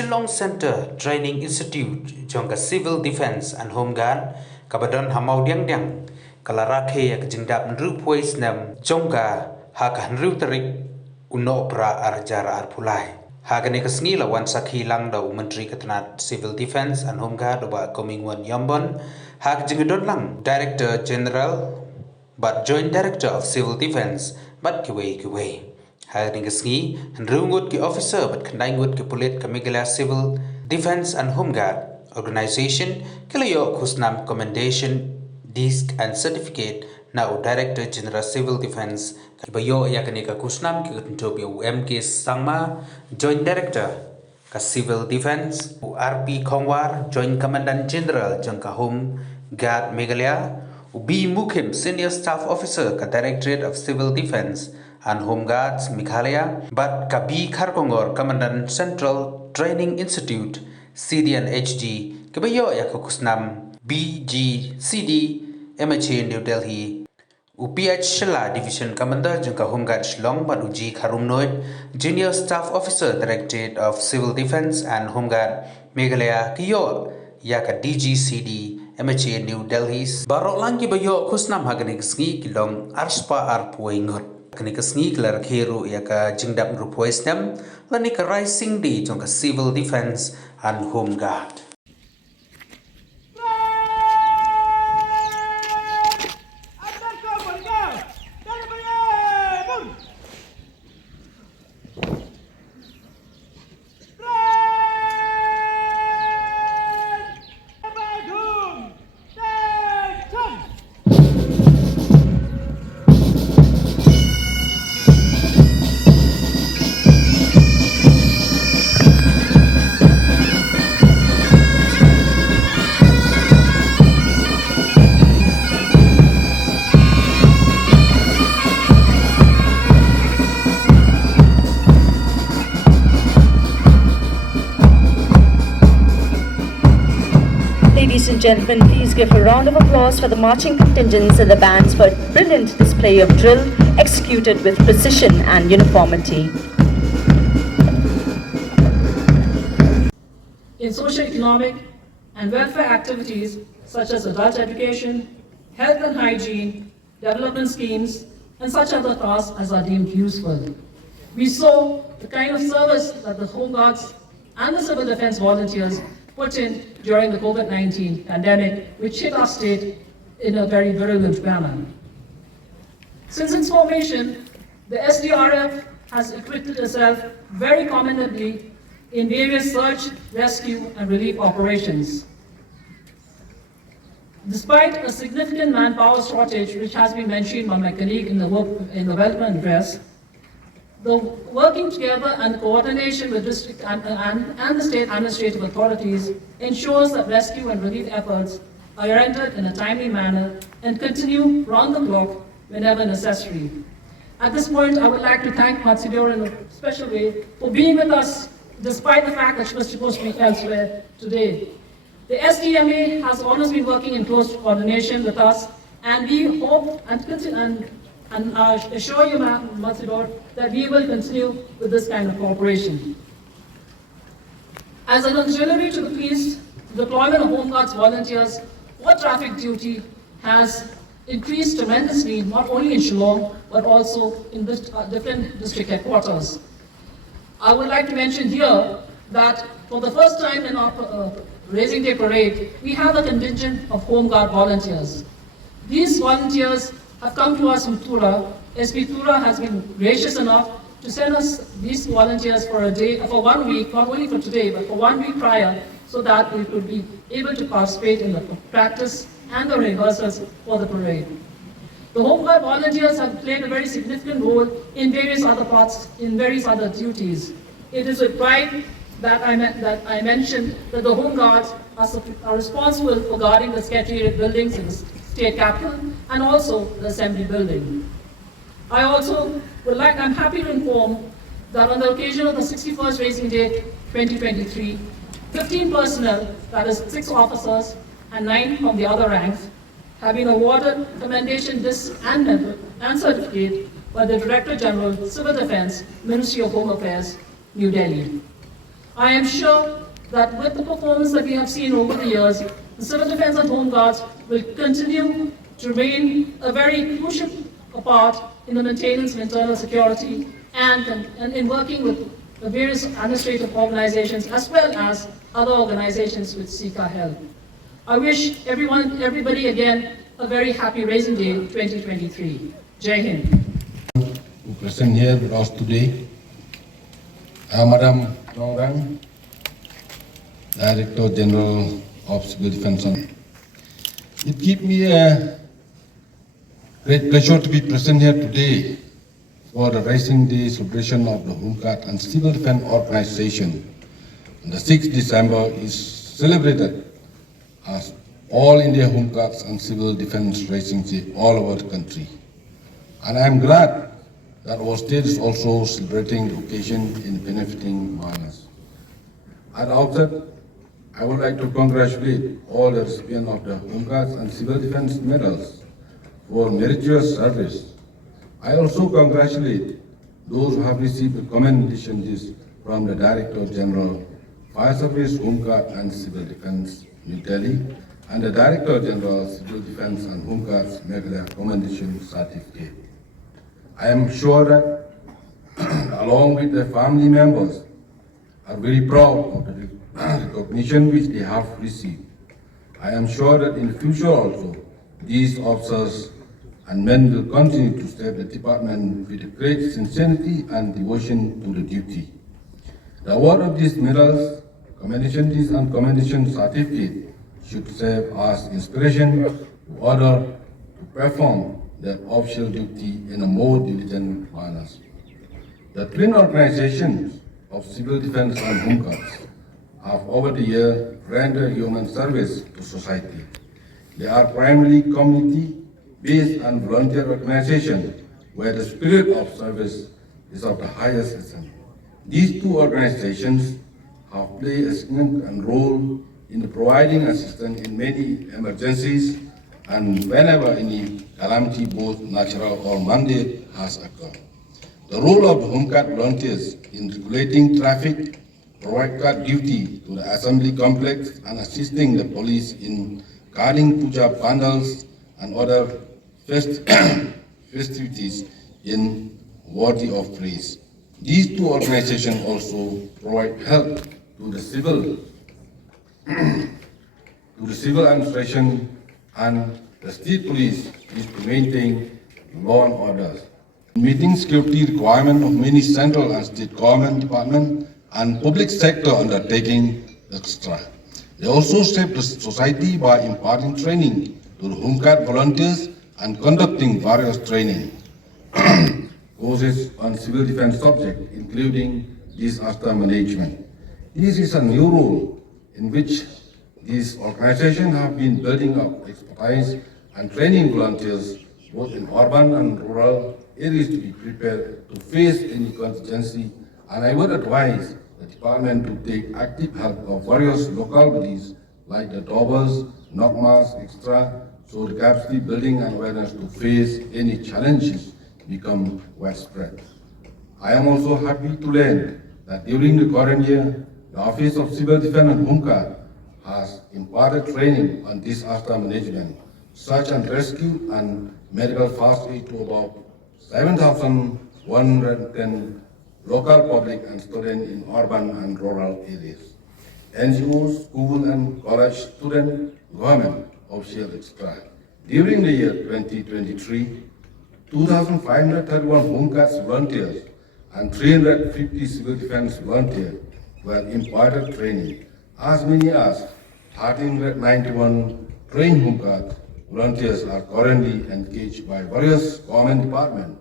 Shillong Center Training Institute Jonga Civil Defense and Home Guard Kabadon Hamau Diang Diang Kala Rakhe yak jingdap nrupoi snem Jonga haka nrutarik uno pra arjara arpulai. Hagane kasngi lawan sakhi lang da Menteri Ketenat Civil Defense and Home Guard oba Comingone Ymbon hak jingdon lang Director General but Joint Director of Civil Defense but kiwe. Hagane kasngi nrungut ki officer but kandaingut ki pulit kamigala Civil Defense and Home Guard Organization kilayo kusnam commendation disc and certificate na Director General Civil Defense kibayo yakani ka kusnam ki kuntobya UMK sangma Joint Director ka Civil Defense RP Kongwar Joint Commandant General jangka Home Guard Meghalaya ubi mukim Senior Staff Officer ka Directorate of Civil Defense and Home Guards Meghalaya but kabi Kharkongor Commandant Central Training Institute CDNHG kibayo yakukusnam BGCD MHA New Delhi UPH Shela Division Commander jangka Home Guard Shillong but uji Kharumnoid Junior Staff Officer Directorate of Civil Defense and Home Guard Meghalaya kiyo yaka DGCD MHA New Delhi barok lang kibayo kusnam haganik sngi kilong arspa arpuingot Kanika sneak la Rakhe yaka jingdap nrupoi snem lanika rising day jongka Civil Defense and Home Guard. Ladies and gentlemen, please give a round of applause for the marching contingents and the bands for a brilliant display of drill executed with precision and uniformity. In socio-economic and welfare activities such as adult education, health and hygiene, development schemes, and such other tasks as are deemed useful. We saw the kind of service that the Home Guards and the Civil Defense volunteers put in during the COVID-19 pandemic, which hit our state in a very virulent manner. Since its formation, the SDRF has equipped itself very commendably in various search, rescue, and relief operations. Despite a significant manpower shortage, which has been mentioned by my colleague in the welcome address, the working together and coordination with district and the state administrative authorities ensures that rescue and relief efforts are rendered in a timely manner and continue round the clock whenever necessary. At this point, I would like to thank Matsidor in a special way for being with us despite the fact that she was supposed to be elsewhere today. The SDMA has always been working in close coordination with us, and we hope and assure you, Matsidor, that we will continue with this kind of cooperation. As an auxiliary to the police, the deployment of Home Guards volunteers for traffic duty has increased tremendously, not only in Shillong, but also in different district headquarters. I would like to mention here that for the first time in our Raising Day Parade, we have a contingent of Home Guard volunteers. These volunteers have come to us from Tura. SP Tura has been gracious enough to send us these volunteers for a day, for 1 week, not only for today, but for 1 week prior, so that we could be able to participate in the practice and the rehearsals for the parade. The Home Guard volunteers have played a very significant role in various other parts, in various other duties. It is with pride that I mentioned that the Home Guards are responsible for guarding the Secretariat buildings in the state capital and also the Assembly building. I'm happy to inform that on the occasion of the 61st Raising Day 2023, 15 personnel, that is 6 officers and 9 from the other ranks, have been awarded commendation disc and medal and certificate by the Director General, Civil Defense, Ministry of Home Affairs, New Delhi. I am sure that with the performance that we have seen over the years, the Civil Defence and Home Guards will continue to remain a very crucial part in the maintenance of internal security and in working with the various administrative organizations as well as other organizations which seek our help. I wish everybody again a very happy Raising Day 2023. Jai Hind. Present here with us today, Madam Tongrang, Director General of Civil Defence. It gives me a great pleasure to be present here today for the Raising Day celebration of the Home Guard and Civil Defence Organization. And the 6th December is celebrated as All India Home Guards and Civil Defence Raising Day all over the country. And I am glad that our state is also celebrating the occasion in benefiting minors. At the outset, I would like to congratulate all the recipients of the Home Guards and Civil Defence medals for meritorious service. I also congratulate those who have received a commendation list from the Director General, Fire Service, Home Guard and Civil Defence, New Delhi, and the Director General, Civil Defence and Home Guards, Meghalaya Commendation Certificate. I am sure that, along with the family members, are very proud of the recognition which they have received. I am sure that in future also, these officers and men will continue to serve the department with great sincerity and devotion to the duty. The award of these medals, commendation list and commendation certificate should serve as inspiration to others to perform their official duty in a more diligent manner. The twin organizations of Civil Defence and Home Guards have over the years rendered human service to society. They are primarily community-based and volunteer organizations where the spirit of service is of the highest esteem. These two organizations have played a significant role in providing assistance in many emergencies and whenever any calamity, both natural or man-made, has occurred. The role of the Home Guard volunteers in regulating traffic, provide guard duty to the assembly complex and assisting the police in guarding puja pandals and other festivities in worthy of praise. These two organizations also provide help to the civil administration and the state police is to maintain law and order. Meeting security requirements of many central and state government departments and public sector undertaking extra. They also serve the society by imparting training to the Home Guard volunteers and conducting various training courses on civil defense subjects, including disaster management. This is a new role in which these organizations have been building up expertise and training volunteers both in urban and rural areas to be prepared to face any contingency, and I would advise the department to take active help of various local bodies like the Dobbers, Nogmas, etc., so the capacity building and awareness to face any challenges become widespread. I am also happy to learn that during the current year, the Office of Civil Defence and Home Guard has imparted training on disaster management, search and rescue, and medical first aid to about 7,110 local public and students in urban and rural areas. NGOs, school and college students, government, officials, etc. During the year 2023, 2,531 Home Guards volunteers and 350 civil defense volunteers were imparted training. As many as 1,391 trained Home Guard volunteers are currently engaged by various government departments,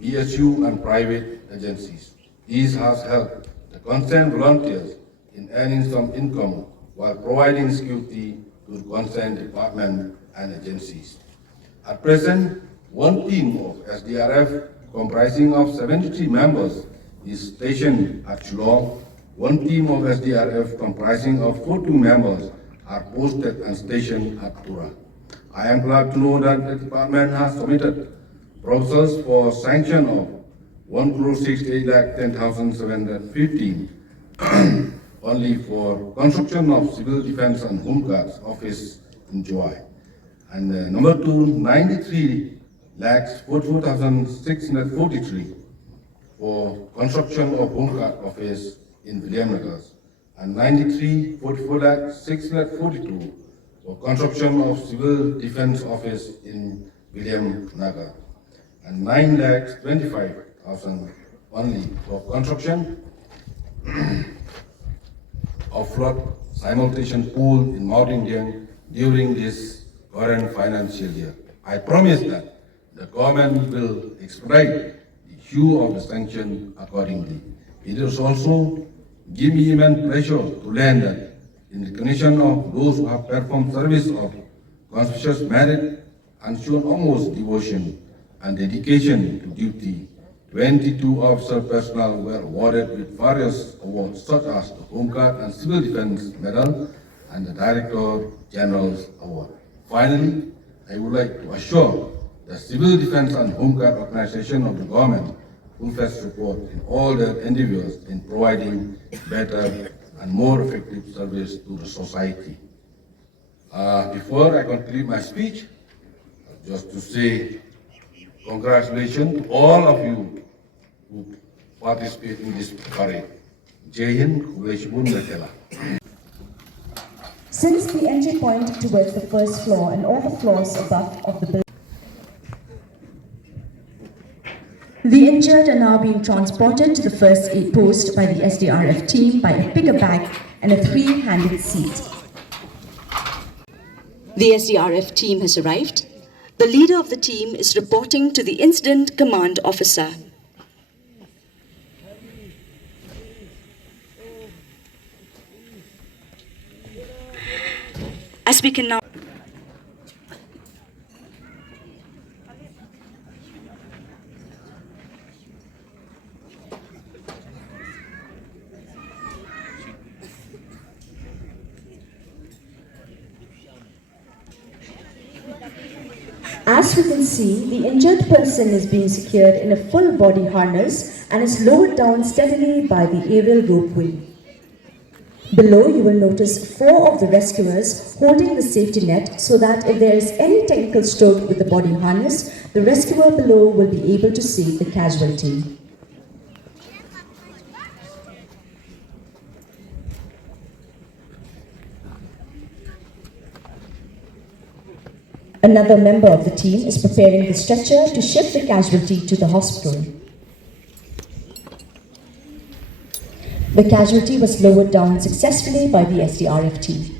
PSU and private agencies. This has helped the concerned volunteers in earning some income while providing security to the concerned department and agencies. At present, one team of SDRF comprising of 73 members is stationed at Shillong. One team of SDRF comprising of 42 members are posted and stationed at Tura. I am glad to know that the department has submitted proposals for sanction of 1,068,10,715 only for construction of Civil Defense and Home Guards Office in July. And number two, 93 lakhs 44,643 for construction of Home Guard Office in Williamnagar, and 44 lakhs 642 for construction of Civil Defense Office in Williamnagar, and 9 lakhs 25,000 only for construction of flood simultaneous pool in Mount Indian during this current financial year. I promise that the government will expedite the issue of the sanction accordingly. It is also give me immense pleasure to learn that in recognition of those who have performed service of conspicuous merit and shown utmost devotion and dedication to duty, 22 officer personnel were awarded with various awards such as the Home Guard and Civil Defense Medal and the Director General's Award. Finally, I would like to assure the Civil Defense and Home Guard Organization of the government full-fledged support in all their endeavors in providing better and more effective service to the society. Before I conclude my speech, just to say congratulations to all of you who participate in this parade. Jai Hind, Kuleshibun Metela. Since the entry point towards the first floor and all the floors above of the building, the injured are now being transported to the first aid post by the SDRF team by a bigger bag and a 3-handed seat. The SDRF team has arrived. The leader of the team is reporting to the incident command officer. As we can now As we can see, the injured person is being secured in a full body harness and is lowered down steadily by the aerial ropeway. Below, you will notice 4 of the rescuers holding the safety net so that if there is any technical stroke with the body harness, the rescuer below will be able to save the casualty. Another member of the team is preparing the stretcher to shift the casualty to the hospital. The casualty was lowered down successfully by the SDRF team.